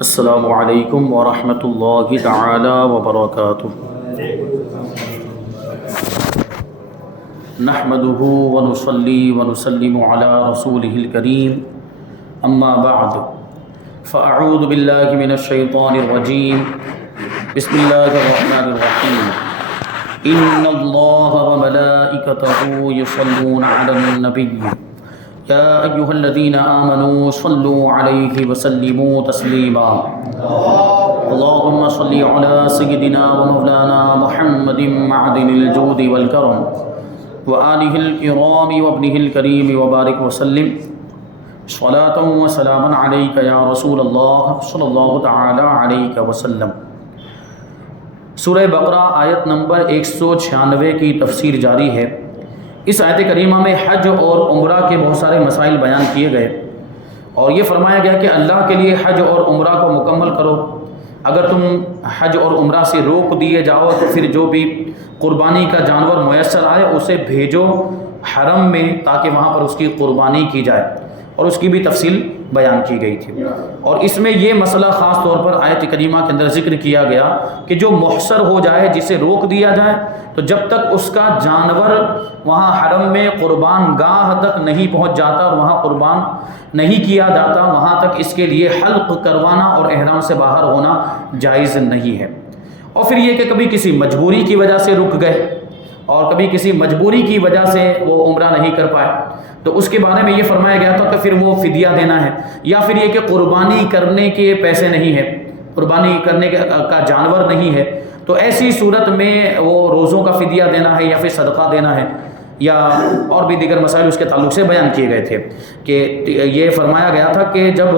السلام علیکم ورحمۃ اللہ تعالی وبرکاتہ۔ نحمده ونصلی ونسلم علی رسوله الکریم، اما بعد فاعوذ باللہ من الشیطان الرجیم، بسم اللہ الرحمن الرحیم۔ ان اللہ وملائکتہ یصلون علی النبی یا ایہا الذین آمنوا صلوا علیہ وسلموا تسلیما۔ اللہم صلی علی سیدنا ومولانا محمد معدن الجود والکرم وآلہ الکرام وابنہ الکریم وبارک وسلم صلاۃ وسلاما علیک یا رسول اللہ صلی اللہ تعالی علیہ وسلم۔ سورہ بقرہ آیت نمبر 196 کی تفسیر جاری ہے۔ اس آیت کریمہ میں حج اور عمرہ کے بہت سارے مسائل بیان کیے گئے اور یہ فرمایا گیا کہ اللہ کے لیے حج اور عمرہ کو مکمل کرو۔ اگر تم حج اور عمرہ سے روک دیے جاؤ تو پھر جو بھی قربانی کا جانور میسر آئے اسے بھیجو حرم میں تاکہ وہاں پر اس کی قربانی کی جائے، اور اس کی بھی تفصیل بیان کی گئی تھی۔ اور اس میں یہ مسئلہ خاص طور پر آیت کریمہ کے اندر ذکر کیا گیا کہ جو محصر ہو جائے، جسے روک دیا جائے، تو جب تک اس کا جانور وہاں حرم میں قربان گاہ تک نہیں پہنچ جاتا اور وہاں قربان نہیں کیا جاتا، وہاں تک اس کے لیے حلق کروانا اور احرام سے باہر ہونا جائز نہیں ہے۔ اور پھر یہ کہ کبھی کسی مجبوری کی وجہ سے رک گئے اور کبھی کسی مجبوری کی وجہ سے وہ عمرہ نہیں کر پائے، تو اس کے بارے میں یہ فرمایا گیا تھا کہ پھر وہ فدیہ دینا ہے، یا پھر یہ کہ قربانی کرنے کے پیسے نہیں ہیں، قربانی کرنے کا جانور نہیں ہے، تو ایسی صورت میں وہ روزوں کا فدیہ دینا ہے یا پھر صدقہ دینا ہے، یا اور بھی دیگر مسائل اس کے تعلق سے بیان کیے گئے تھے کہ یہ فرمایا گیا تھا کہ جب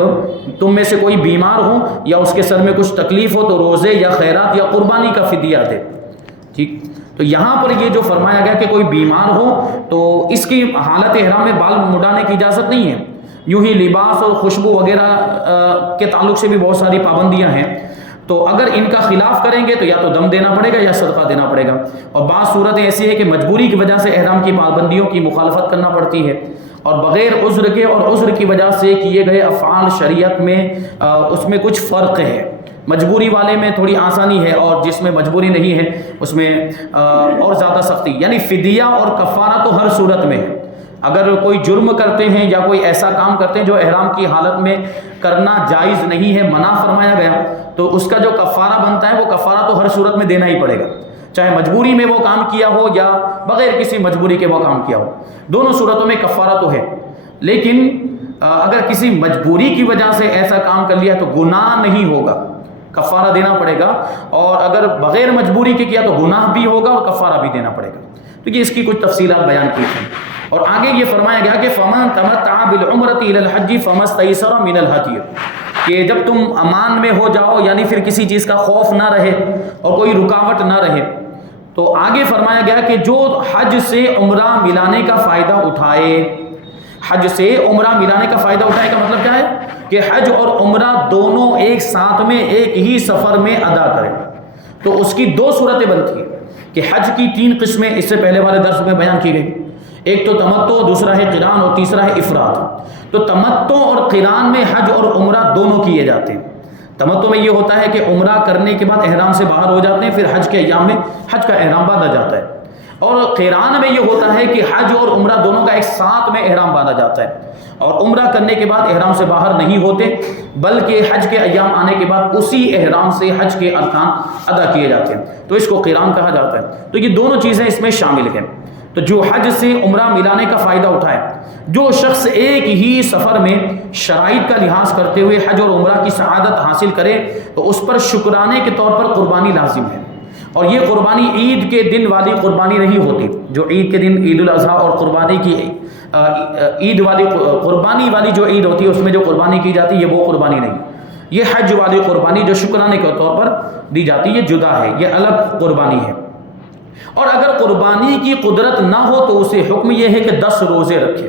تم میں سے کوئی بیمار ہو یا اس کے سر میں کچھ تکلیف ہو تو روزے یا خیرات یا قربانی کا فدیہ دے۔ ٹھیک، تو یہاں پر یہ جو فرمایا گیا کہ کوئی بیمار ہو تو اس کی حالت احرام میں بال مڈانے کی اجازت نہیں ہے۔ یوں ہی لباس اور خوشبو وغیرہ کے تعلق سے بھی بہت ساری پابندیاں ہیں، تو اگر ان کا خلاف کریں گے تو یا تو دم دینا پڑے گا یا صدقہ دینا پڑے گا۔ اور بعض صورتیں ایسی ہے کہ مجبوری کی وجہ سے احرام کی پابندیوں کی مخالفت کرنا پڑتی ہے، اور بغیر عذر کے اور عذر کی وجہ سے کیے گئے افعال شریعت میں اس میں کچھ فرق ہے۔ مجبوری والے میں تھوڑی آسانی ہے اور جس میں مجبوری نہیں ہے اس میں اور زیادہ سختی، یعنی فدیہ اور کفارہ تو ہر صورت میں ہے۔ اگر کوئی جرم کرتے ہیں یا کوئی ایسا کام کرتے ہیں جو احرام کی حالت میں کرنا جائز نہیں ہے، منع فرمایا گیا، تو اس کا جو کفارہ بنتا ہے وہ کفارہ تو ہر صورت میں دینا ہی پڑے گا، چاہے مجبوری میں وہ کام کیا ہو یا بغیر کسی مجبوری کے وہ کام کیا ہو، دونوں صورتوں میں کفارہ تو ہے۔ لیکن اگر کسی مجبوری کی وجہ سے ایسا کام کر لیا تو گناہ نہیں ہوگا، کفارہ دینا پڑے گا، اور اگر بغیر مجبوری کے کیا تو گناہ بھی ہوگا اور کفارہ بھی دینا پڑے گا۔ تو یہ اس کی کچھ تفصیلات بیان کی تھیں، اور آگے یہ فرمایا گیا کہ فَمَن تَمَتَّعَ بِالْعُمْرَةِ إِلَى الْحَجِّ فَمَا اسْتَيْسَرَ مِنَ الْهَدْيِ، کہ جب تم امان میں ہو جاؤ، یعنی پھر کسی چیز کا خوف نہ رہے اور کوئی رکاوٹ نہ رہے، تو آگے فرمایا گیا کہ جو حج سے عمرہ ملانے کا فائدہ اٹھائے، حج سے عمرہ ملانے کا فائدہ اٹھائے کا مطلب کیا ہے کہ حج اور عمرہ دونوں ایک ساتھ میں ایک ہی سفر میں ادا کرے، تو اس کی دو صورتیں بنتی ہیں کہ حج کی 3 قسمیں اس سے پہلے والے درس میں بیان کی گئی، ایک تو تمتع، دوسرا ہے قران اور تیسرا ہے افراد۔ تو تمتع اور قران میں حج اور عمرہ دونوں کیے جاتے ہیں۔ تمتع میں یہ ہوتا ہے کہ عمرہ کرنے کے بعد احرام سے باہر ہو جاتے ہیں، پھر حج کے ایام میں حج کا احرام باندھا جاتا ہے، اور قران میں یہ ہوتا ہے کہ حج اور عمرہ دونوں کا ایک ساتھ میں احرام باندھا جاتا ہے، اور عمرہ کرنے کے بعد احرام سے باہر نہیں ہوتے بلکہ حج کے ایام آنے کے بعد اسی احرام سے حج کے ارکان ادا کیے جاتے ہیں، تو اس کو قران کہا جاتا ہے۔ تو یہ دونوں چیزیں اس میں شامل ہیں۔ تو جو حج سے عمرہ ملانے کا فائدہ اٹھائے، جو شخص ایک ہی سفر میں شرائط کا لحاظ کرتے ہوئے حج اور عمرہ کی سعادت حاصل کرے تو اس پر شکرانے کے طور پر قربانی لازم ہے، اور یہ قربانی عید کے دن والی قربانی نہیں ہوتی، جو عید کے دن عید الاضحیٰ اور قربانی کی عید والی قربانی والی جو عید ہوتی ہے اس میں جو قربانی کی جاتی ہے یہ وہ قربانی نہیں، یہ حج والی قربانی جو شکرانے کے طور پر دی جاتی ہے یہ جدا ہے، یہ الگ قربانی ہے۔ اور اگر قربانی کی قدرت نہ ہو تو اسے حکم یہ ہے کہ 10 روزے رکھے۔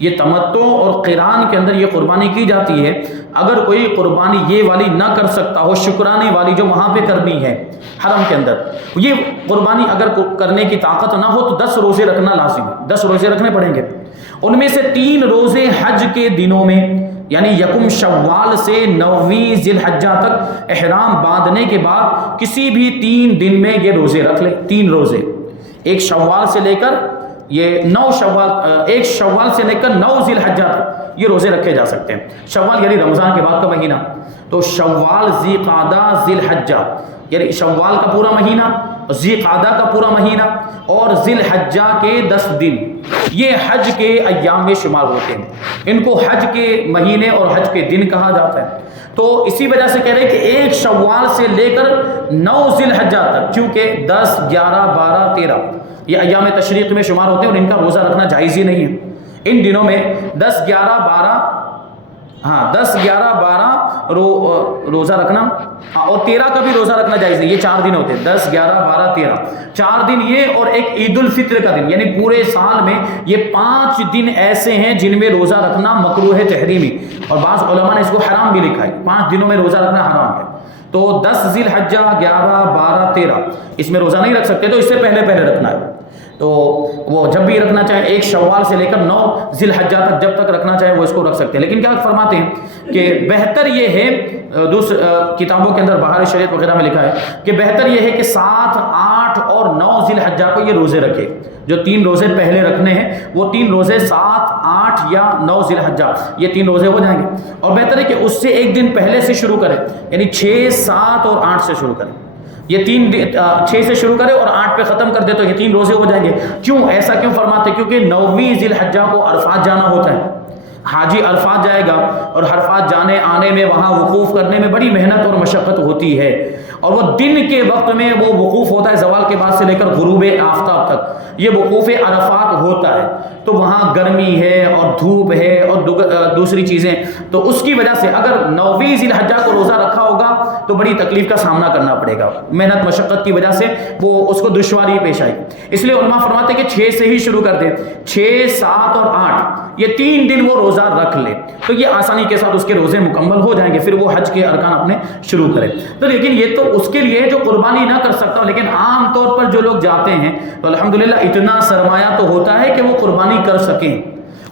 یہ تمتع اور قران کے اندر یہ قربانی کی جاتی ہے، اگر کوئی قربانی یہ والی نہ کر سکتا ہو، شکرانے والی جو وہاں پہ کرنی ہے حرم کے اندر، یہ قربانی اگر کرنے کی طاقت نہ ہو تو 10 روزے رکھنا لازم ہے، 10 روزے رکھنے پڑیں گے۔ ان میں سے 3 روزے حج کے دنوں میں یعنی یکم شوال سے 9ویں ذی الحجہ تک احرام باندھنے کے بعد کسی بھی 3 دن میں یہ روزے رکھ لے. 3 روزے، ایک شوال سے لے کر یہ 9 شوال، ایک شوال سے لے کر 9 ذی الحجہ تک یہ روزے رکھے جا سکتے ہیں. شوال یعنی رمضان کے بعد کا مہینہ، تو شوال، ذی قعدہ، ذی الحجہ، یعنی شوال کا پورا مہینہ، ذی قعدہ کا پورا مہینہ اور ذی الحجہ کے 10 دن، یہ حج کے ایام میں شمار ہوتے ہیں. ان کو حج کے مہینے اور حج کے دن کہا جاتا ہے. تو اسی وجہ سے کہہ رہے ہیں کہ ایک شوال سے لے کر 9 ذی الحجہ تک، چونکہ 10، 11، 12، 13 یہ ایام تشریق میں شمار ہوتے ہیں اور ان کا روزہ رکھنا جائز ہی نہیں ہے. ان دنوں میں 10، 11، 12 روزہ رکھنا اور 13 کا بھی روزہ رکھنا جائز نہیں. یہ 4 دن ہوتے ہیں، 10، 11، 12، 13 4 دن یہ، اور ایک عید الفطر کا دن. یعنی پورے سال میں یہ 5 دن ایسے ہیں جن میں روزہ رکھنا مکروہ تحریمی، اور بعض علماء نے اس کو حرام بھی لکھا ہے. 5 دنوں میں روزہ رکھنا حرام ہے. تو 10 ذی الحجہ، 11، 12، 13 اس میں روزہ نہیں رکھ سکتے، تو اس سے پہلے رکھنا ہے. تو وہ جب بھی رکھنا چاہے، ایک شوال سے لے کر 9 ذی الحجہ تک جب تک رکھنا چاہے وہ اس کو رکھ سکتے ہیں. لیکن کیا فرماتے ہیں کہ بہتر یہ ہے، کتابوں کے اندر بہار شریعت وغیرہ میں لکھا ہے کہ بہتر یہ ہے کہ 7، 8 اور 9 ذی الحجہ کو یہ روزے رکھے. جو 3 روزے پہلے رکھنے ہیں وہ 3 روزے 7، 8 یا 9 ذی الحجہ، یہ 3 روزے ہو جائیں گے. اور بہتر ہے کہ اس سے ایک دن پہلے سے شروع کرے، یعنی 6، 7 اور 8 سے شروع کرے. یہ 6 سے شروع کرے اور 8 پہ ختم کر دے تو یہ 3 روزے ہو جائیں گے. کیوں ایسا کیوں فرماتے؟ کیونکہ 9ویں ذی الحجہ کو عرفات جانا ہوتا ہے. حاجی عرفات جائے گا اور عرفات جانے آنے میں، وہاں وقوف کرنے میں بڑی محنت اور مشقت ہوتی ہے، اور وہ دن کے وقت میں وہ وقوف ہوتا ہے، زوال کے بعد سے لے کر غروب آفتاب تک یہ وقوف عرفات ہوتا ہے. تو وہاں گرمی ہے اور دھوپ ہے اور دوسری چیزیں، تو اس کی وجہ سے اگر 9ویں ذی الحجہ کو روزہ رکھا ہوگا تو بڑی تکلیف کا سامنا کرنا پڑے گا. محنت مشقت کی وجہ سے وہ اس کو دشواری پیش آئی. اس لیے علماء فرماتے ہیں کہ 6 سے ہی شروع کر دے. 6، 7 اور 8 یہ 3 دن وہ روزہ رکھ لے تو یہ آسانی کے ساتھ اس کے روزے مکمل ہو جائیں گے. پھر وہ حج کے ارکان اپنے شروع کرے. تو لیکن یہ تو اس کے لیے جو قربانی نہ کر سکتا، لیکن عام طور پر جو لوگ جاتے ہیں تو الحمدللہ اتنا سرمایہ تو ہوتا ہے کہ وہ قربانی کر سکیں،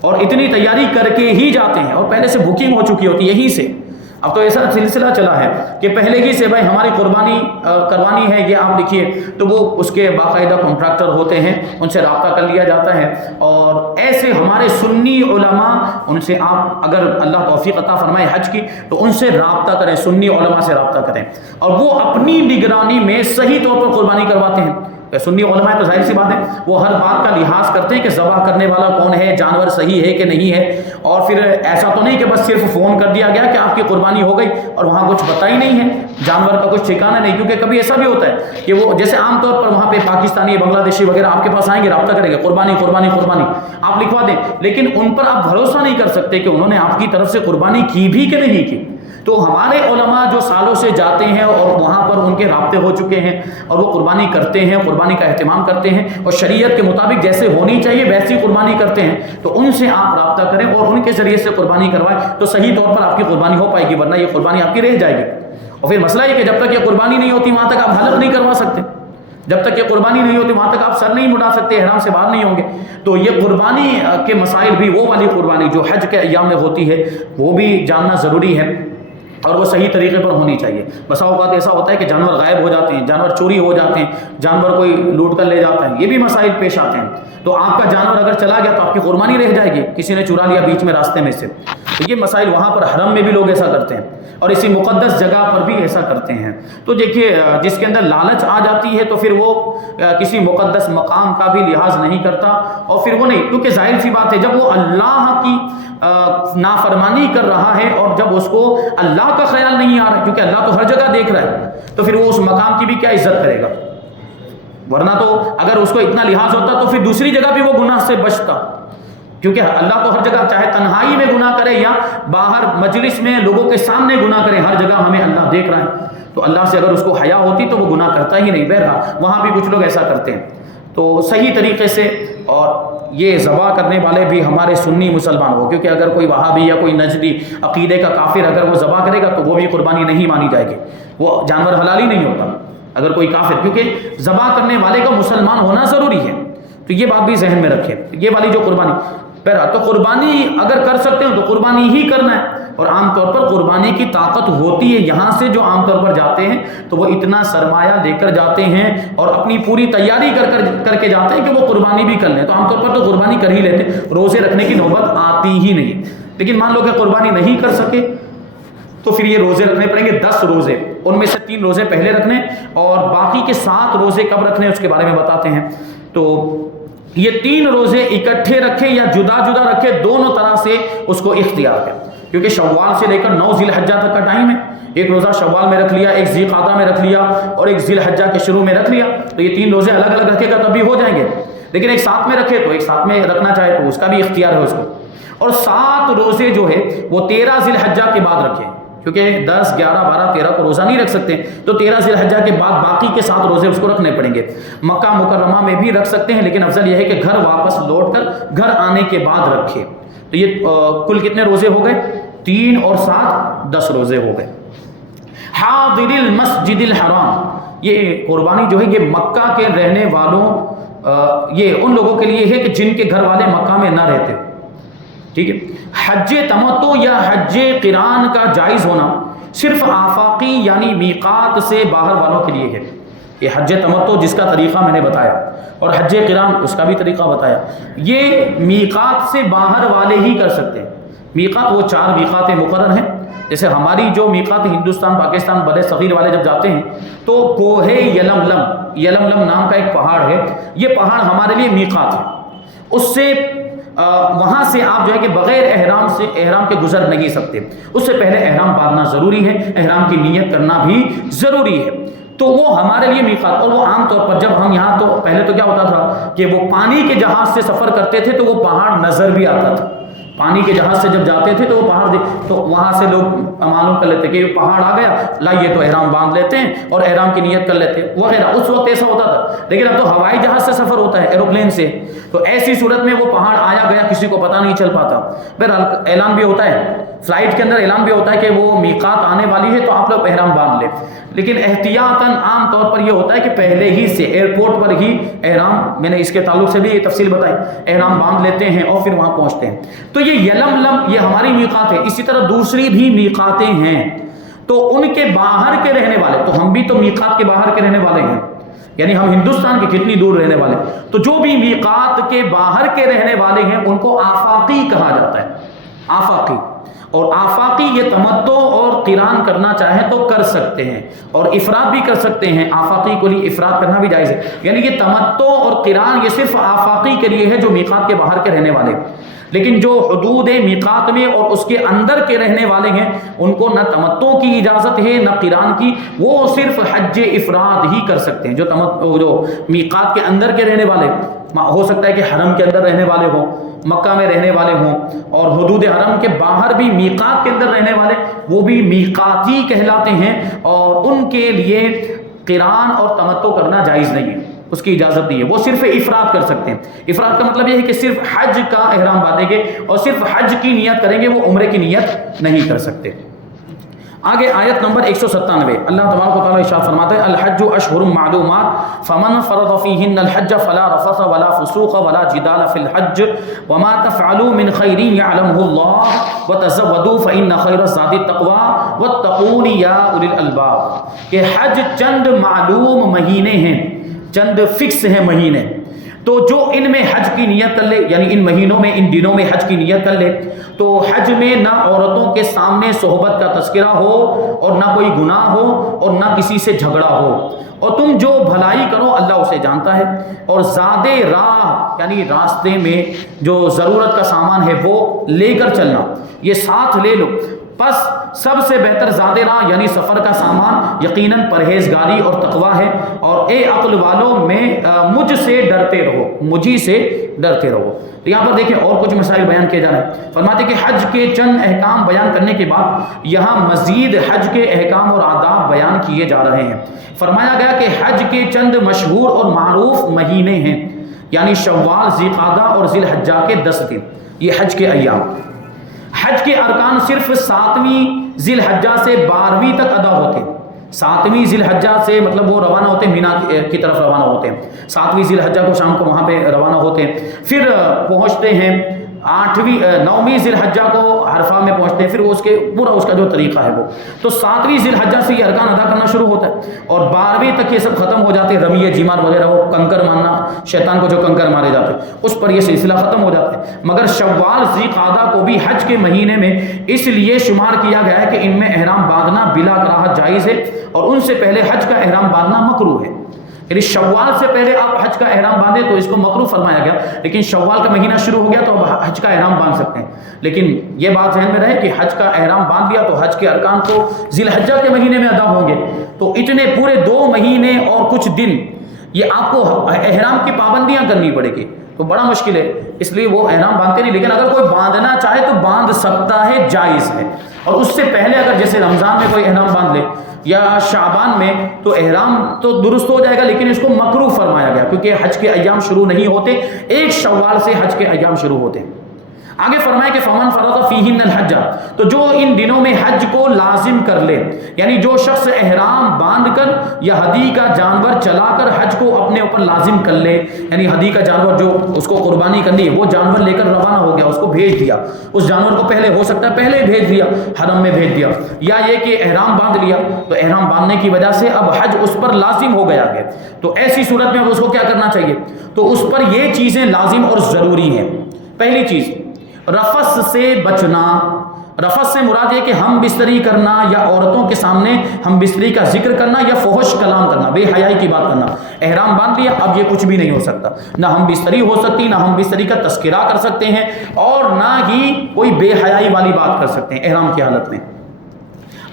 اور اتنی تیاری کر کے ہی جاتے ہیں، اور پہلے سے بکنگ ہو چکی ہوتی ہے یہیں سے. اب تو ایسا سلسلہ چلا ہے کہ پہلے ہی سے بھائی ہماری قربانی کروانی ہے، یہ آپ لکھیے، تو وہ اس کے باقاعدہ کانٹریکٹر ہوتے ہیں، ان سے رابطہ کر لیا جاتا ہے. اور ایسے ہمارے سنی علماء، ان سے آپ اگر اللہ توفیق عطا فرمائے حج کی تو ان سے رابطہ کریں، سنی علماء سے رابطہ کریں، اور وہ اپنی نگرانی میں صحیح طور پر قربانی کرواتے ہیں. سنی علماء تو ظاہر سی بات ہے وہ ہر بات کا لحاظ کرتے ہیں کہ ذبح کرنے والا کون ہے، جانور صحیح ہے کہ نہیں ہے. اور پھر ایسا تو نہیں کہ بس صرف فون کر دیا گیا کہ آپ کی قربانی ہو گئی اور وہاں کچھ پتہ ہی نہیں ہے، جانور کا کچھ ٹھکانہ نہیں. کیونکہ کبھی ایسا بھی ہوتا ہے کہ وہ جیسے عام طور پر وہاں پہ پاکستانی، بنگلہ دیشی وغیرہ آپ کے پاس آئیں گے، رابطہ کریں گے، قربانی قربانی قربانی آپ لکھوا دیں، لیکن ان پر آپ بھروسہ نہیں کر سکتے کہ انہوں نے آپ کی طرف سے قربانی کی بھی کہ نہیں کی. تو ہمارے علماء جو سالوں سے جاتے ہیں اور وہاں پر ان کے رابطے ہو چکے ہیں اور وہ قربانی کرتے ہیں، قربانی کا اہتمام کرتے ہیں اور شریعت کے مطابق جیسے ہونی چاہیے ویسی قربانی کرتے ہیں، تو ان سے آپ رابطہ کریں اور ان کے ذریعے سے قربانی کروائیں تو صحیح طور پر آپ کی قربانی ہو پائے گی، ورنہ یہ قربانی آپ کی رہ جائے گی. اور پھر مسئلہ یہ کہ جب تک یہ قربانی نہیں ہوتی وہاں تک آپ حلق نہیں کروا سکتے، جب تک یہ قربانی نہیں ہوتی وہاں تک آپ سر نہیں مڑا سکتے، احرام سے باہر نہیں ہوں گے. تو یہ قربانی کے مسائل بھی، وہ والی قربانی جو حج کے ایام میں ہوتی ہے وہ بھی جاننا ضروری ہے اور وہ صحیح طریقے پر ہونی چاہیے. بسا اوقات ایسا ہوتا ہے کہ جانور غائب ہو جاتے ہیں، جانور چوری ہو جاتے ہیں، جانور کوئی لوٹ کر لے جاتا ہے، یہ بھی مسائل پیش آتے ہیں. تو آپ کا جانور اگر چلا گیا تو آپ کی قربانی رہ جائے گی، کسی نے چرا لیا بیچ میں راستے میں سے. تو یہ مسائل وہاں پر حرم میں بھی لوگ ایسا کرتے ہیں اور اسی مقدس جگہ پر بھی ایسا کرتے ہیں. تو دیکھیے جس کے اندر لالچ آ جاتی ہے تو پھر وہ کسی مقدس مقام کا بھی لحاظ نہیں کرتا، اور پھر وہ نہیں، کیونکہ ظاہر سی بات ہے جب وہ اللہ کی نافرمانی کر رہا ہے اور جب اس کو اللہ کا خیال نہیں آ رہا، کیونکہ اللہ تو ہر جگہ دیکھ رہا ہے، تو پھر وہ اس مقام کی بھی کیا عزت کرے گا. ورنہ تو اگر اس کو اتنا لحاظ ہوتا تو پھر دوسری جگہ بھی وہ گناہ سے بچتا، کیونکہ اللہ تو ہر جگہ، چاہے تنہائی میں گناہ کرے یا باہر مجلس میں لوگوں کے سامنے گناہ کرے، ہر جگہ ہمیں اللہ دیکھ رہا ہے. تو اللہ سے اگر اس کو حیا ہوتی تو وہ گناہ کرتا ہی نہیں. بہرحال وہاں بھی کچھ لوگ ایسا کرتے ہیں. تو صحیح طریقے سے، اور یہ ذبح کرنے والے بھی ہمارے سنی مسلمان ہو، کیونکہ اگر کوئی وہابی یا کوئی نجدی عقیدے کا کافر اگر وہ ذبح کرے گا تو وہ بھی قربانی نہیں مانی جائے گی، وہ جانور حلال ہی نہیں ہوتا اگر کوئی کافر، کیونکہ ذبح کرنے والے کا مسلمان ہونا ضروری ہے. تو یہ بات بھی ذہن میں رکھیں. یہ والی جو قربانی، تو قربانی اگر کر سکتے ہو تو قربانی ہی کرنا ہے. اور عام طور پر قربانی کی طاقت ہوتی ہے، یہاں سے جو عام طور پر جاتے ہیں تو وہ اتنا سرمایہ لے کر جاتے ہیں اور اپنی پوری تیاری کر کے جاتے ہیں کہ وہ قربانی بھی کر لیں، تو عام طور پر تو قربانی کر ہی لیتے، روزے رکھنے کی نوبت آتی ہی نہیں۔ لیکن مان لو کہ قربانی نہیں کر سکے تو پھر یہ روزے رکھنے پڑیں گے، 10 روزے، ان میں سے 3 روزے پہلے رکھنے اور باقی کے 7 روزے کب رکھنے اس کے بارے میں بتاتے ہیں۔ تو یہ 3 روزے اکٹھے رکھے یا جدا جدا رکھے، دونوں طرح سے اس کو اختیار ہے، کیونکہ شوال سے لے کر 9 ذی الحجہ تک کا ٹائم ہے، ایک روزہ شوال میں رکھ لیا، ایک ذی القعدہ میں رکھ لیا اور ایک ذی الحجہ کے شروع میں رکھ لیا، تو یہ 3 روزے الگ الگ رکھے گا تب بھی ہو جائیں گے، لیکن ایک ساتھ میں رکھے تو ایک ساتھ میں رکھنا چاہے تو اس کا بھی اختیار ہے اس کو۔ اور 7 روزے جو ہے وہ 13 ذی الحجہ کے بعد رکھیں، کیونکہ 10 11 12 13 کو روزہ نہیں رکھ سکتے، تو 13 ذی الحجہ کے بعد باقی کے 7 روزے اس کو رکھنے پڑیں گے۔ مکہ مکرمہ میں بھی رکھ سکتے ہیں، لیکن افضل یہ ہے کہ گھر واپس لوٹ کر گھر آنے کے بعد رکھے۔ تو یہ کل کتنے روزے ہو گئے؟ 3 اور 7 10 روزے ہو گئے۔ حاضر المسجد الحرام، یہ قربانی جو ہے یہ مکہ کے رہنے والوں، یہ ان لوگوں کے لیے ہے کہ جن کے گھر والے مکہ میں نہ رہتے، ٹھیک ہے۔ حج تمتع یا حج قران کا جائز ہونا صرف آفاقی یعنی میقات سے باہر والوں کے لیے ہے۔ یہ حج تمتع جس کا طریقہ میں نے بتایا اور حج قران اس کا بھی طریقہ بتایا، یہ میقات سے باہر والے ہی کر سکتے ہیں۔ میقات وہ 4 میقات مقرر ہیں، جیسے ہماری جو میقات ہندوستان پاکستان بر صغیر والے جب جاتے ہیں تو کوہ یلملم نام کا ایک پہاڑ ہے، یہ پہاڑ ہمارے لیے میقات ہے، اس سے وہاں سے آپ جو ہے کہ بغیر احرام کے گزر نہیں سکتے، اس سے پہلے احرام باندھنا ضروری ہے، احرام کی نیت کرنا بھی ضروری ہے، تو وہ ہمارے لیے میقات۔ اور وہ عام طور پر جب ہم یہاں، تو پہلے تو کیا ہوتا تھا کہ وہ پانی کے جہاز سے سفر کرتے تھے تو وہ پہاڑ نظر بھی آتا تھا، پانی کے جہاز سے جب جاتے تھے تو وہ پہاڑ تو وہاں سے لوگ معلوم کر لیتے کہ یہ پہاڑ آ گیا، لائیے تو احرام باندھ لیتے ہیں اور احرام کی نیت کر لیتے ہیں وغیرہ، اس وقت ایسا ہوتا تھا۔ لیکن اب تو ہوائی جہاز سے سفر ہوتا ہے، ایروپلین سے، تو ایسی صورت میں وہ پہاڑ آیا گیا کسی کو پتہ نہیں چل پاتا، بہرحال اعلان بھی ہوتا ہے، فلائٹ کے اندر اعلان بھی ہوتا ہے کہ وہ میقات آنے والی ہے تو آپ لوگ احرام باندھ لیں، لیکن احتیاطاً عام طور پر یہ ہوتا ہے کہ پہلے ہی سے ایئرپورٹ پر ہی احرام، میں نے اس کے تعلق سے بھی یہ تفصیل بتائی، احرام باندھ لیتے ہیں اور پھر وہاں پہنچتے ہیں۔ تو یہ یلملم یہ ہماری میقات ہے، اسی طرح دوسری بھی میقاتیں ہیں، تو ان کے باہر کے رہنے والے، تو ہم بھی تو میقات کے باہر کے رہنے والے ہیں، یعنی ہم ہندوستان کے کتنی دور رہنے والے، تو جو بھی میقات کے باہر کے رہنے والے ہیں ان کو آفاقی کہا جاتا ہے، آفاقی۔ اور آفاقی یہ تمتع اور قران کرنا چاہیں تو کر سکتے ہیں اور افراد بھی کر سکتے ہیں، آفاقی کو لیے افراد کرنا بھی جائز ہے، یعنی یہ تمتع اور قران یہ صرف آفاقی کے لیے ہے جو میقات کے باہر کے رہنے والے، لیکن جو حدود میقات میں اور اس کے اندر کے رہنے والے ہیں ان کو نہ تمتع کی اجازت ہے نہ قران کی، وہ صرف حج افراد ہی کر سکتے ہیں۔ جو میقات کے اندر کے رہنے والے، ہو سکتا ہے کہ حرم کے اندر رہنے والے ہوں، مکہ میں رہنے والے ہوں، اور حدود حرم کے باہر بھی میقات کے اندر رہنے والے، وہ بھی میقاتی کہلاتے ہیں اور ان کے لیے قران اور تمتع کرنا جائز نہیں ہے، اس کی اجازت نہیں ہے، وہ صرف افراد کر سکتے ہیں۔ افراد کا مطلب یہ ہے کہ صرف حج کا احرام باندھیں گے اور صرف حج کی نیت کریں گے، وہ عمرے کی نیت نہیں کر سکتے۔ آگے آیت نمبر 197، اللہ تبارک و تعالیٰ ارشاد فرماتا ہے الحج اشہر معلومات فمن فرض فیہن الحج فلا رفث ولا فسوق ولا جدال فی الحج وما تفعلوا من خیر یعلمہ اللہ وتزودوا فإن خیر الزاد التقوی واتقون یا اولی الالباب، کہ حج چند معلوم مہینے ہیں، چند فکس ہیں مہینے، تو جو ان میں حج کی نیت کر لے، یعنی ان مہینوں میں ان دنوں میں حج کی نیت کر لے، تو حج میں نہ عورتوں کے سامنے صحبت کا تذکرہ ہو اور نہ کوئی گناہ ہو اور نہ کسی سے جھگڑا ہو، اور تم جو بھلائی کرو اللہ اسے جانتا ہے، اور زاد راہ یعنی راستے میں جو ضرورت کا سامان ہے وہ لے کر چلنا، یہ ساتھ لے لو، پس سب سے بہتر زاد راہ یعنی سفر کا سامان یقیناً پرہیزگاری اور تقوی ہے، اور اے عقل والوں میں مجھ سے ڈرتے رہو، مجھی سے ڈرتے رہو۔ تو یہاں پر دیکھیں اور کچھ مسائل بیان کیے جا رہے ہیں، فرماتے کہ حج کے چند احکام بیان کرنے کے بعد یہاں مزید حج کے احکام اور آداب بیان کیے جا رہے ہیں۔ فرمایا گیا کہ حج کے چند مشہور اور معروف مہینے ہیں، یعنی شوال، ذی القعدہ اور ذی الحجہ کے 10 دن، یہ حج کے ایام۔ حج کے ارکان صرف 7ویں ذی الحجہ سے 12ویں تک ادا ہوتے ہیں، 7ویں ذی الحجہ سے مطلب وہ روانہ ہوتے ہیں، مینا کی طرف روانہ ہوتے ہیں، 7ویں ذی الحجہ کو شام کو وہاں پہ روانہ ہوتے ہیں، پھر پہنچتے ہیں 9ویں ذی الحجہ کو عرفہ میں پہنچتے ہیں، پھر وہ اس کے پورا اس کا جو طریقہ ہے وہ تو 7ویں ذی الحجہ سے یہ ارکان ادا کرنا شروع ہوتا ہے اور 12ویں تک یہ سب ختم ہو جاتے ہیں، رمیہ جمار وغیرہ، وہ کنکر مارنا، شیطان کو جو کنکر مارے جاتے ہیں اس پر یہ سلسلہ ختم ہو جاتا ہے۔ مگر شوال ذی قعدہ کو بھی حج کے مہینے میں اس لیے شمار کیا گیا ہے کہ ان میں احرام باندھنا بلا کراہت جائز ہے اور ان سے پہلے حج کا احرام باندھنا مکروہ ہے۔ یعنی شوال سے پہلے آپ حج کا احرام باندھے تو اس کو مکروہ فرمایا گیا، لیکن شوال کا مہینہ شروع ہو گیا تو اب حج کا احرام باندھ سکتے ہیں۔ لیکن یہ بات ذہن میں رہے کہ حج کا احرام باندھ دیا تو حج کے ارکان تو ذی الحجہ کے مہینے میں ادا ہوں گے، تو اتنے پورے 2 مہینے اور کچھ دن یہ آپ کو احرام کی پابندیاں کرنی پڑے گی، تو بڑا مشکل ہے، اس لیے وہ احرام باندھتے نہیں۔ لیکن اگر کوئی باندھنا چاہے تو باندھ سکتا ہے، جائز ہے۔ اور اس سے پہلے اگر جیسے رمضان میں کوئی احرام باندھ لے یا شعبان میں تو احرام تو درست ہو جائے گا، لیکن اس کو مکروہ فرمایا گیا کیونکہ حج کے ایام شروع نہیں ہوتے، 1 شوال سے حج کے ایام شروع ہوتے ہیں۔ آگے فرمایا کہ فمن فرض فیہن الحج، تو جو ان دنوں میں حج کو لازم کر لے، یعنی جو شخص احرام باندھ کر یا ہدی کا جانور چلا کر حج کو اپنے اوپر لازم کر لے، یعنی ہدی کا جانور جو اس کو قربانی کرنی ہے وہ جانور لے کر روانہ ہو گیا، اس کو بھیج دیا، اس جانور کو پہلے ہو سکتا ہے پہلے بھیج دیا، حرم میں بھیج دیا، یا یہ کہ احرام باندھ لیا تو احرام باندھنے کی وجہ سے اب حج اس پر لازم ہو گیا ہے، تو ایسی صورت میں اب اس کو کیا کرنا چاہیے؟ تو اس پر یہ چیزیں لازم اور ضروری ہیں۔ پہلی چیز رفث سے بچنا۔ رفث سے مراد یہ کہ ہم بستری کرنا یا عورتوں کے سامنے ہم بستری کا ذکر کرنا یا فحش کلام کرنا، بے حیائی کی بات کرنا۔ احرام باندھ لیا اب یہ کچھ بھی نہیں ہو سکتا، نہ ہم بستری ہو سکتی، نہ ہم بستری کا تذکرہ کر سکتے ہیں اور نہ ہی کوئی بے حیائی والی بات کر سکتے ہیں احرام کی حالت میں۔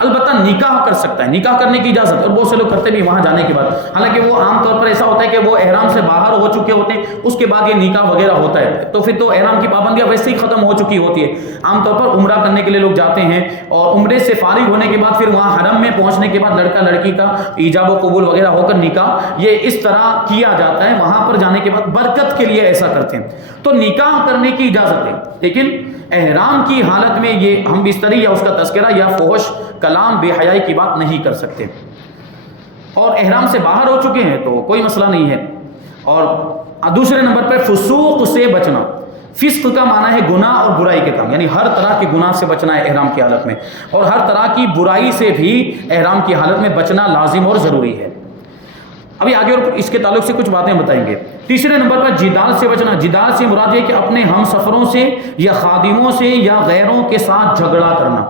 البتہ نکاح کر سکتا ہے، نکاح کرنے کی اجازت، اور بہت سے لوگ کرتے بھی وہاں جانے کے بعد، حالانکہ وہ عام طور پر ایسا ہوتا ہے کہ وہ احرام سے باہر ہو چکے ہوتے ہیں، اس کے بعد یہ نکاح وغیرہ ہوتا ہے، تو پھر تو احرام کی پابندیاں ویسے ہی ختم ہو چکی ہوتی ہے۔ عام طور پر عمرہ کرنے کے لیے لوگ جاتے ہیں اور عمرے سے فارغ ہونے کے بعد پھر وہاں حرم میں پہنچنے کے بعد لڑکا لڑکی کا ایجاب و قبول وغیرہ ہو کر نکاح یہ اس طرح کیا جاتا ہے، وہاں پر جانے کے بعد برکت کے لیے ایسا کرتے ہیں، تو نکاح کرنے کی اجازت ہے، لیکن احرام کی حالت میں یہ ہم بستری یا اس کا تذکرہ یا فحش کلام بے حیائی کی بات نہیں کر سکتے، اور احرام سے باہر ہو چکے ہیں تو کوئی مسئلہ نہیں ہے۔ اور دوسرے نمبر پر فسوق سے بچنا۔ فسق کا معنی ہے گناہ اور برائی کے کام، یعنی ہر طرح کے گناہ سے بچنا ہے احرام کی حالت میں، اور ہر طرح کی برائی سے بھی احرام کی حالت میں بچنا لازم اور ضروری ہے۔ ابھی آگے اور اس کے تعلق سے کچھ باتیں بتائیں گے۔ تیسرے نمبر پر جدال سے بچنا۔ جدال سے مراد یہ کہ اپنے ہم سفروں سے یا خادموں سے یا غیروں کے ساتھ جھگڑا کرنا۔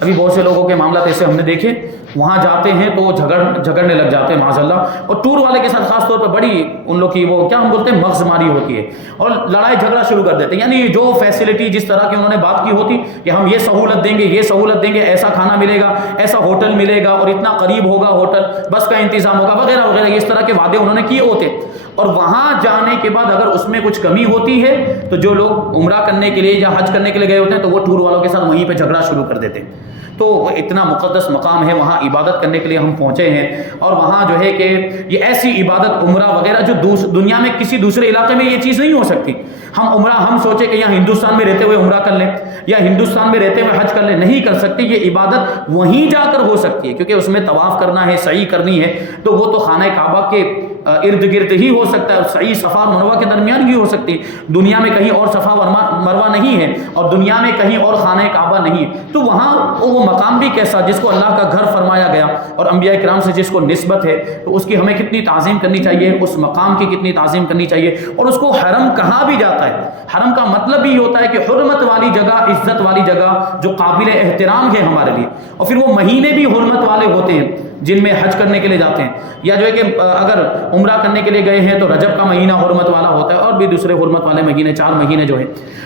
ابھی بہت سے لوگوں کے معاملات ایسے ہم نے دیکھے، وہاں جاتے ہیں تو جھگڑنے لگ جاتے ہیں معاذ اللہ، اور ٹور والے کے ساتھ خاص طور پر بڑی ان لوگ کی وہ کیا ہم بولتے ہیں مغز ماری ہوتی ہے اور لڑائی جھگڑا شروع کر دیتے ہیں، یعنی جو فیسلٹی جس طرح کی انہوں نے بات کی ہوتی کہ ہم یہ سہولت دیں گے، یہ سہولت دیں گے، ایسا کھانا ملے گا، ایسا ہوٹل ملے گا اور اتنا قریب ہوگا ہوٹل، بس کا انتظام ہوگا وغیرہ وغیرہ، اس طرح کے وعدے انہوں نے کیے ہوتے، اور وہاں جانے کے بعد اگر اس میں کچھ کمی ہوتی ہے تو جو لوگ عمرہ کرنے کے لیے یا حج کرنے کے لیے گئے ہوتے ہیں تو وہ ٹور والوں کے ساتھ وہیں پہ جھگڑا شروع کر دیتے ہیں۔ تو اتنا مقدس مقام ہے، وہاں عبادت کرنے کے لیے ہم پہنچے ہیں، اور وہاں جو ہے کہ یہ ایسی عبادت عمرہ وغیرہ جو دنیا میں کسی دوسرے علاقے میں یہ چیز نہیں ہو سکتی۔ ہم سوچے کہ یہاں ہندوستان میں رہتے ہوئے عمرہ کر لیں یا ہندوستان میں رہتے ہوئے حج کر لیں، نہیں کر سکتے۔ یہ عبادت وہیں جا کر ہو سکتی ہے کیونکہ اس میں طواف کرنا ہے، سعی کرنی ہے، تو وہ تو خانہ کعبہ کے ارد گرد ہی ہو سکتا ہے، اور سعی صفا اور مروہ کے درمیان ہی ہو سکتی ہے، دنیا میں کہیں اور صفا اور مروہ نہیں ہے، اور دنیا میں کہیں اور خانہ کعبہ نہیں ہے، تو وہاں وہ مقام بھی کیسا جس کو اللہ کا گھر فرمایا گیا اور انبیاء کرام سے جس کو نسبت ہے، تو اس کی ہمیں کتنی تعظیم کرنی چاہیے، اس مقام کی کتنی تعظیم کرنی چاہیے، اور اس کو حرم کہا بھی جاتا ہے۔ حرم کا مطلب بھی ہوتا ہے کہ حرمت والی جگہ، عزت والی جگہ جو قابل احترام ہے ہمارے لیے، اور پھر وہ مہینے بھی حرمت والے ہوتے ہیں جن میں حج کرنے کے لیے جاتے ہیں، یا جو ہے کہ اگر عمرہ کرنے کے لیے گئے ہیں تو رجب کا مہینہ حرمت والا ہوتا ہے، اور بھی دوسرے حرمت والے مہینے 4 مہینے جو ہیں،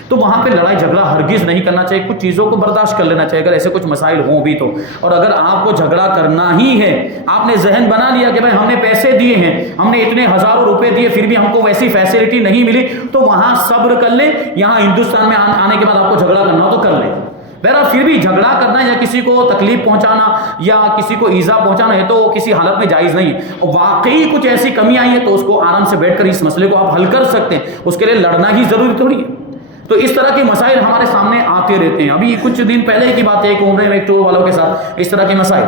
تو وہاں پہ لڑائی جھگڑا ہرگز نہیں کرنا چاہیے، کچھ چیزوں کو برداشت کر لینا چاہیے اگر ایسے کچھ مسائل ہوں بھی تو۔ اور اگر آپ کو جھگڑا کرنا ہی ہے، آپ نے ذہن بنا لیا کہ بھائی ہم نے پیسے دیے ہیں، ہم نے اتنے ہزاروں روپے دیے پھر بھی ہم کو ویسی فیسلٹی نہیں ملی، تو وہاں صبر کر لیں، یہاں ہندوستان میں آنے کے بعد آپ کو جھگڑا کرنا ہو تو کر لیں۔ بہرحال پھر بھی جھگڑا کرنا یا کسی کو تکلیف پہنچانا یا کسی کو ایذا پہنچانا ہے تو کسی حالت میں جائز نہیں ہے، اور واقعی کچھ ایسی کمی آئی ہے تو اس کو آرام سے بیٹھ کر اس مسئلے کو آپ حل کر سکتے ہیں، اس کے لیے لڑنا ہی ضروری تھوڑی ہے۔ تو اس طرح کے مسائل ہمارے سامنے آتے رہتے ہیں. ابھی کچھ دن پہلے کی بات ہے کہ عمرے میں ایک ٹور والوں کے ساتھ اس طرح کے مسائل.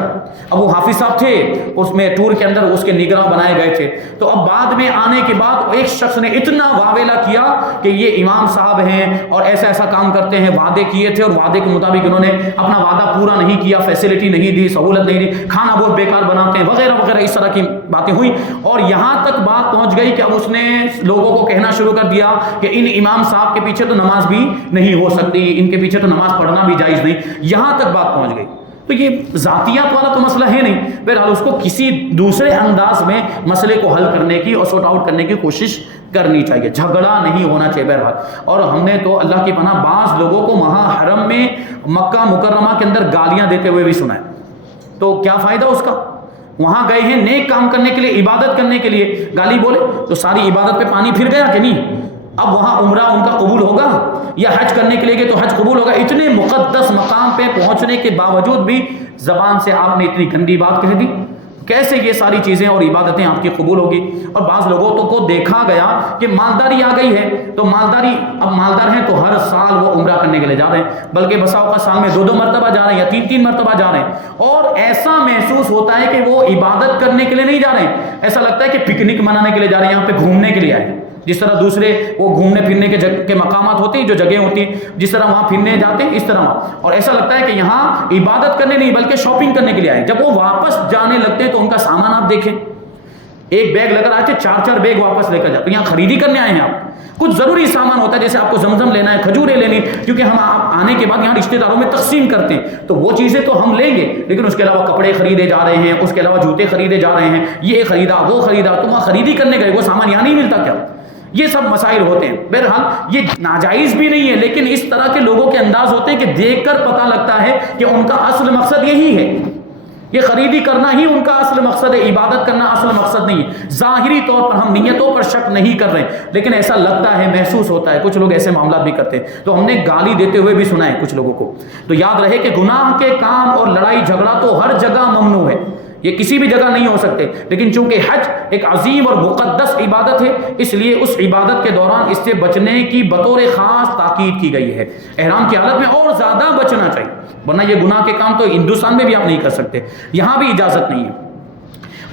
اب وہ حافظ صاحب تھے, اس میں ٹور کے اندر اس کے نگراں بنائے گئے تھے. تو اب بعد میں آنے کے بعد ایک شخص نے اتنا واویلا کیا کہ یہ امام صاحب ہیں اور ایسا ایسا کام کرتے ہیں, وعدے کیے تھے اور وعدے کے مطابق انہوں نے اپنا وعدہ پورا نہیں کیا, فیسلٹی نہیں دی, سہولت نہیں دی, کھانا بہت بیکار بناتے ہیں وغیرہ وغیرہ, اس طرح کی باتیں ہوئی. اور یہاں تک بات پہنچ گئی کہ اب اس نے لوگوں کو کہنا شروع کر دیا کہ ان امام صاحب کے پیچھے تو نماز بھی نہیں ہو سکتی, ان کے پیچھے تو نماز پڑھنا بھی جائز نہیں. یہاں تک بات پہنچ گئی. تو یہ ذاتیات والا تو مسئلہ ہے نہیں, بہرحال اس کو کسی دوسرے انداز میں مسئلے کو حل کرنے کی اور سورٹ آؤٹ کرنے کی کوشش کرنی چاہیے, جھگڑا نہیں ہونا چاہیے بہرحال. اور ہم نے تو اللہ کی پناہ بعض لوگوں کو وہاں حرم میں مکہ مکرمہ کے اندر گالیاں دیتے ہوئے بھی سنا ہے. تو کیا فائدہ اس کا؟ وہاں گئے ہیں نیک کام کرنے کے لیے, عبادت کرنے کے لیے, گالی بولے تو ساری عبادت پہ پانی پھر گیا کہ نہیں؟ اب وہاں عمرہ ان کا قبول ہوگا یا حج کرنے کے لیے گئے تو حج قبول ہوگا؟ اتنے مقدس مقام پہ پہنچنے کے باوجود بھی زبان سے آپ نے اتنی گندی بات کہہ دی, کیسے یہ ساری چیزیں اور عبادتیں آپ کی قبول ہوگی؟ اور بعض لوگوں کو دیکھا گیا کہ مالداری آ گئی ہے تو مالداری, اب مالدار ہیں تو ہر سال وہ عمرہ کرنے کے لیے جا رہے ہیں, بلکہ بسا اوقات سال میں 2 مرتبہ جا رہے ہیں یا 3 مرتبہ جا رہے ہیں. اور ایسا محسوس ہوتا ہے کہ وہ عبادت کرنے کے لیے نہیں جا رہے ہیں, ایسا لگتا ہے کہ پکنک منانے کے لیے جا رہے ہیں, یہاں پہ گھومنے کے لیے آئے ہیں. جس طرح دوسرے وہ گھومنے پھرنے کے مقامات ہوتے ہیں, جو جگہیں ہوتی ہیں, جس طرح وہاں پھرنے جاتے ہیں اس طرح وہاں. اور ایسا لگتا ہے کہ یہاں عبادت کرنے نہیں بلکہ شاپنگ کرنے کے لیے آئے. جب وہ واپس جانے لگتے ہیں تو ان کا سامان آپ دیکھیں, ایک بیگ لے کر آئے تھے, 4 بیگ واپس لے کر جاتے. یہاں خریدی کرنے آئے ہیں آپ, کچھ ضروری سامان ہوتا ہے جیسے آپ کو زمزم لینا ہے, کھجوریں لینی, کیونکہ ہم آپ آنے کے بعد یہاں رشتہ داروں میں تقسیم کرتے ہیں, تو وہ چیزیں تو ہم لیں گے, لیکن اس کے علاوہ کپڑے خریدے جا رہے ہیں, اس کے علاوہ جوتے خریدے جا رہے ہیں, یہ خریدا وہ خریدا. تو وہاں خریدی کرنے گئے, وہ سامان یہاں نہیں ملتا کیا؟ یہ سب مسائل ہوتے ہیں. بہرحال یہ ناجائز بھی نہیں ہے, لیکن اس طرح کے لوگوں کے انداز ہوتے ہیں کہ دیکھ کر پتہ لگتا ہے کہ ان کا اصل مقصد یہی ہے, یہ خریدی کرنا ہی ان کا اصل مقصد ہے, عبادت کرنا اصل مقصد نہیں ہے. ظاہری طور پر ہم نیتوں پر شک نہیں کر رہے ہیں, لیکن ایسا لگتا ہے, محسوس ہوتا ہے. کچھ لوگ ایسے معاملات بھی کرتے ہیں, تو ہم نے گالی دیتے ہوئے بھی سنا ہے کچھ لوگوں کو. تو یاد رہے کہ گناہ کے کام اور لڑائی جھگڑا تو ہر جگہ ممنوع ہے, یہ کسی بھی جگہ نہیں ہو سکتے. لیکن چونکہ حج ایک عظیم اور مقدس عبادت ہے, اس لیے اس عبادت کے دوران اس سے بچنے کی بطور خاص تاکید کی گئی ہے. احرام کی حالت میں اور زیادہ بچنا چاہیے, ورنہ یہ گناہ کے کام تو ہندوستان میں بھی آپ نہیں کر سکتے, یہاں بھی اجازت نہیں ہے.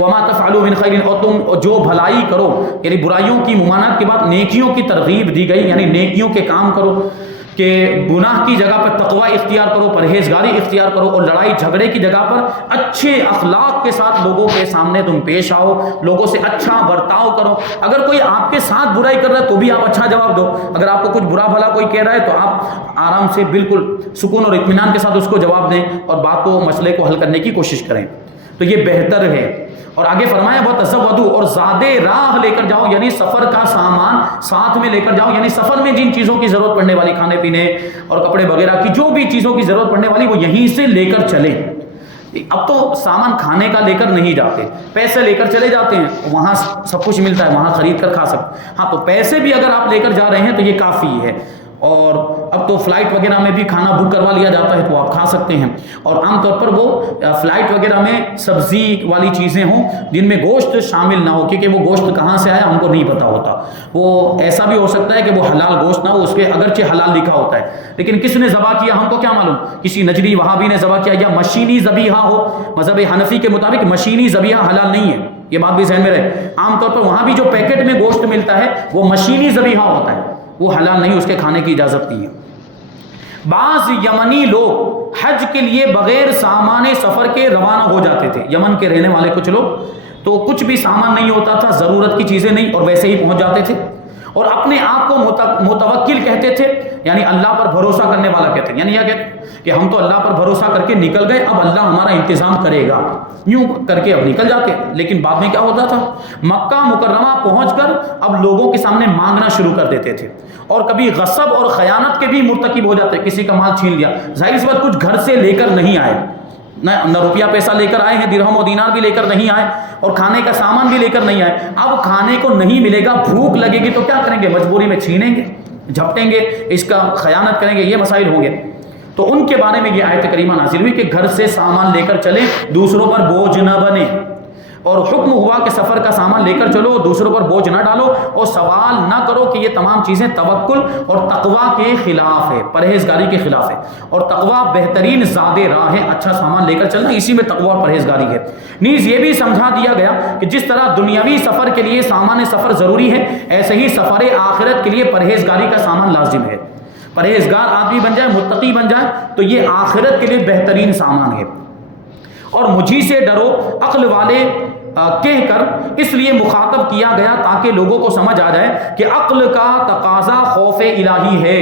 وما تفعلوا من خیر, اور تم جو بھلائی کرو, یعنی برائیوں کی ممانعت کے بعد نیکیوں کی ترغیب دی گئی, یعنی نیکیوں کے کام کرو, کہ گناہ کی جگہ پر تقوی اختیار کرو, پرہیزگاری اختیار کرو, اور لڑائی جھگڑے کی جگہ پر اچھے اخلاق کے ساتھ لوگوں کے سامنے تم پیش آؤ, لوگوں سے اچھا برتاؤ کرو. اگر کوئی آپ کے ساتھ برائی کر رہا ہے تو بھی آپ اچھا جواب دو, اگر آپ کو کچھ برا بھلا کوئی کہہ رہا ہے تو آپ آرام سے بالکل سکون اور اطمینان کے ساتھ اس کو جواب دیں اور بات کو, مسئلے کو حل کرنے کی کوشش کریں. تو یہ بہتر ہے. اور آگے فرمایا وہ تزودو, اور زیادہ راہ لے کر جاؤ, یعنی سفر کا سامان ساتھ میں لے کر جاؤ, یعنی سفر میں جن چیزوں کی ضرورت پڑنے والی, کھانے پینے اور کپڑے وغیرہ کی جو بھی چیزوں کی ضرورت پڑنے والی, وہ یہیں سے لے کر چلیں. اب تو سامان کھانے کا لے کر نہیں جاتے, پیسے لے کر چلے جاتے ہیں, وہاں سب کچھ ملتا ہے, وہاں خرید کر کھا سکتے. ہاں, تو پیسے بھی اگر آپ لے کر جا رہے ہیں تو یہ کافی ہے. اور اب تو فلائٹ وغیرہ میں بھی کھانا بک کروا لیا جاتا ہے تو آپ کھا سکتے ہیں. اور عام طور پر وہ فلائٹ وغیرہ میں سبزی والی چیزیں ہوں جن میں گوشت شامل نہ ہو, کیونکہ وہ گوشت کہاں سے آیا ہم کو نہیں پتا ہوتا. وہ ایسا بھی ہو سکتا ہے کہ وہ حلال گوشت نہ ہو, اس کے اگرچہ حلال لکھا ہوتا ہے, لیکن کس نے ذبح کیا ہم کو کیا معلوم, کسی نجری وہابی نے ذبح کیا, یا مشینی ذبیحہ ہو. مذہب حنفی کے مطابق مشینی ذبیحہ حلال نہیں ہے, یہ بات بھی ذہن میں رہے. عام طور پر وہاں بھی جو پیکٹ میں گوشت ملتا ہے وہ مشینی ذبیحہ ہوتا ہے, وہ حلال نہیں, اس کے کھانے کی اجازت نہیں ہے. بعض یمنی لوگ حج کے لیے بغیر سامان سفر کے روانہ ہو جاتے تھے. یمن کے رہنے والے کچھ لوگ, تو کچھ بھی سامان نہیں ہوتا تھا, ضرورت کی چیزیں نہیں, اور ویسے ہی پہنچ جاتے تھے. اور اپنے آپ کو متوکل کہتے تھے, یعنی اللہ پر بھروسہ کرنے والا کہتے ہیں. یعنی یہ کہتے کہ ہم تو اللہ پر بھروسہ کر کے نکل گئے, اب اللہ ہمارا انتظام کرے گا, یوں کر کے اب نکل جاتے. لیکن بعد میں کیا ہوتا تھا, مکہ مکرمہ پہنچ کر اب لوگوں کے سامنے مانگنا شروع کر دیتے تھے, اور کبھی غصب اور خیانت کے بھی مرتکب ہو جاتے. کسی کا مال چھین لیا, ظاہر اس وقت کچھ گھر سے لے کر نہیں آئے, نہ روپیہ پیسہ لے کر آئے ہیں, درہم و دینار بھی لے کر نہیں آئے, اور کھانے کا سامان بھی لے کر نہیں آئے. اب کھانے کو نہیں ملے گا, بھوک لگے گی تو کیا کریں گے, مجبوری میں چھینیں گے, جھپٹیں گے, اس کا خیانت کریں گے, یہ مسائل ہوں گے. تو ان کے بارے میں یہ آیت کریمہ نازل ہوئی کہ گھر سے سامان لے کر چلیں, دوسروں پر بوجھ نہ بنے. اور حکم ہوا کہ سفر کا سامان لے کر چلو، دوسروں پر بوجھ نہ ڈالو اور سوال نہ کرو کہ یہ تمام چیزیں توکل اور تقوی کے خلاف ہے، پرہیزگاری کے خلاف ہے۔ اور تقوی بہترین زاد راہ ہے، اچھا سامان لے کر چلنا، اسی میں تقوی اور پرہیزگاری ہے۔ نیز یہ بھی سمجھا دیا گیا کہ جس طرح دنیاوی سفر کے لیے سامان سفر ضروری ہے، ایسے ہی سفر آخرت کے لیے پرہیزگاری کا سامان لازم ہے۔ پرہیزگار آدمی بن جائے، متقی بن جائے تو یہ آخرت کے لیے بہترین سامان ہے۔ اور مجھی سے ڈرو عقل والے کہہ کر اس لیے مخاطب کیا گیا تاکہ لوگوں کو سمجھ آ جائے کہ عقل کا تقاضا خوف الہی ہے،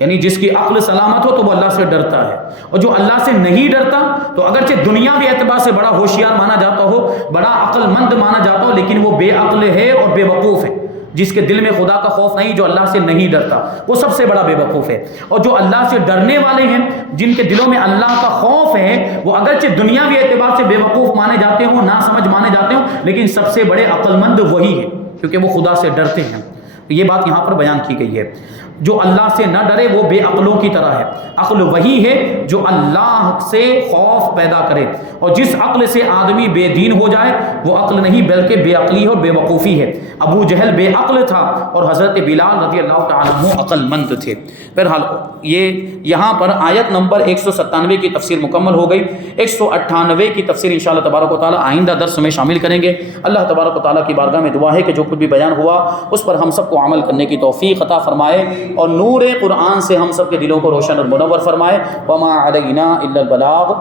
یعنی جس کی عقل سلامت ہو تو وہ اللہ سے ڈرتا ہے، اور جو اللہ سے نہیں ڈرتا تو اگرچہ دنیاوی اعتبار سے بڑا ہوشیار مانا جاتا ہو، بڑا عقل مند مانا جاتا ہو، لیکن وہ بے عقل ہے اور بے وقوف ہے۔ جس کے دل میں خدا کا خوف نہیں، جو اللہ سے نہیں ڈرتا، وہ سب سے بڑا بے وقوف ہے۔ اور جو اللہ سے ڈرنے والے ہیں، جن کے دلوں میں اللہ کا خوف ہے، وہ اگرچہ دنیاوی اعتبار سے بے وقوف مانے جاتے ہوں، نا سمجھ مانے جاتے ہوں، لیکن سب سے بڑے عقل مند وہی ہے، کیونکہ وہ خدا سے ڈرتے ہیں۔ یہ بات یہاں پر بیان کی گئی ہے۔ جو اللہ سے نہ ڈرے وہ بے عقلوں کی طرح ہے۔ عقل وہی ہے جو اللہ سے خوف پیدا کرے، اور جس عقل سے آدمی بے دین ہو جائے وہ عقل نہیں بلکہ بے عقلی اور بے وقوفی ہے۔ ابو جہل بے عقل تھا اور حضرت بلال رضی اللہ تعالیٰ عنہ عقل مند تھے۔ بہرحال یہ یہاں پر آیت نمبر 197 کی تفسیر مکمل ہو گئی۔ 198 کی تفسیر انشاءاللہ تبارک و تعالیٰ آئندہ درس میں شامل کریں گے۔ اللہ تبارک و تعالیٰ کی بارگاہ میں دعا ہے کہ جو کچھ بھی بیان ہوا اس پر ہم سب کو عمل کرنے کی توفیق عطا فرمائے، اور نور قرآن سے ہم سب کے دلوں کو روشن اور منور فرمائے۔ وما علینا الا البلاغ۔